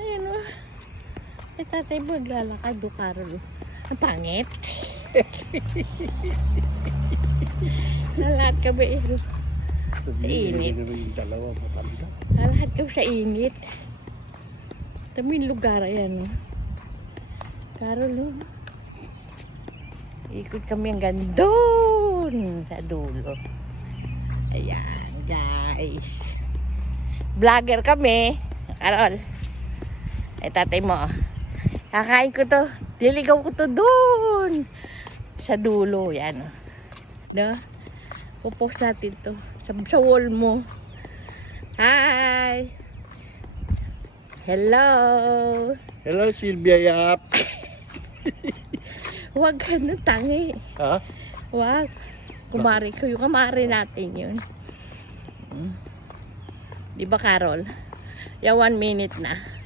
Ayan o. Ay, tatay mo naglalakad o, Carol. Ang pangit. Lahat ka ba sa init? Lahat ka sa init. Taming lugar, ayan o. Carol o. Ikot kami hanggang doon sa dulo. Ayan, guys. Vlogger kami. Carol. Ay, tatay mo. Kakain ko to. Diligaw ko to doon. Sa dulo. Yan. No? Pupost natin to. Sa wall mo. Hi. Hello. Hello, Sylvia Yap. Huwag ka na tangi. Ha? Huwag. Kumari ko. Yung kumari natin yun. Di ba, Carol? Ya 1 minute na.